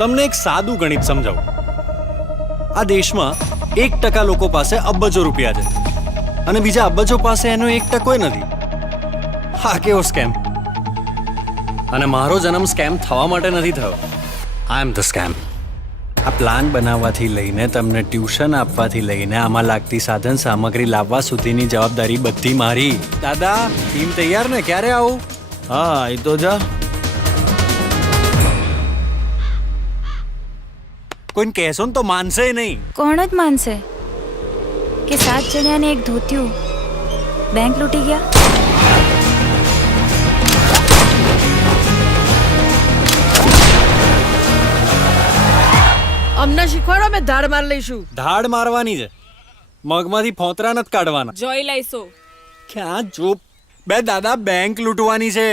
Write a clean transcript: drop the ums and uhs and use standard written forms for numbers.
તમને એક સાદું ગણિત સમજાવું. આ દેશમાં 1% લોકો પાસે અબજો રૂપિયા છે અને બીજા અબજો પાસે એનો 1% નથી. હા, કેવો સ્કેમ. અને મારો જન્મ સ્કેમ થવા માટે નથી થયો. આઈ એમ ધ સ્કેમ. આ પ્લાન બનાવવાથી લઈને તમને ટ્યુશન આપવાથી લઈને આમાં લાગતી સાધન સામગ્રી લાવવા સુધીની જવાબદારી બધી મારી. દાદા, ટીમ તૈયાર ને? ક્યારે આવું? હા, એ તો જા. કોઈને કહેશો ને તો માનશે નહીં. કોણ જ માનશે કે 7 જણ્યાને એક ધોત્યું બેંક લૂંટી ગયા? અમને શીખવાડો, અમે ધાડ માર લઈશું. ધાડ મારવાની છે, મગમાંથી ફોતરા નથી કાઢવાના. જોઈ લઈશું. ક્યાં જો બે દાદા, બેંક લૂંટવાની છે.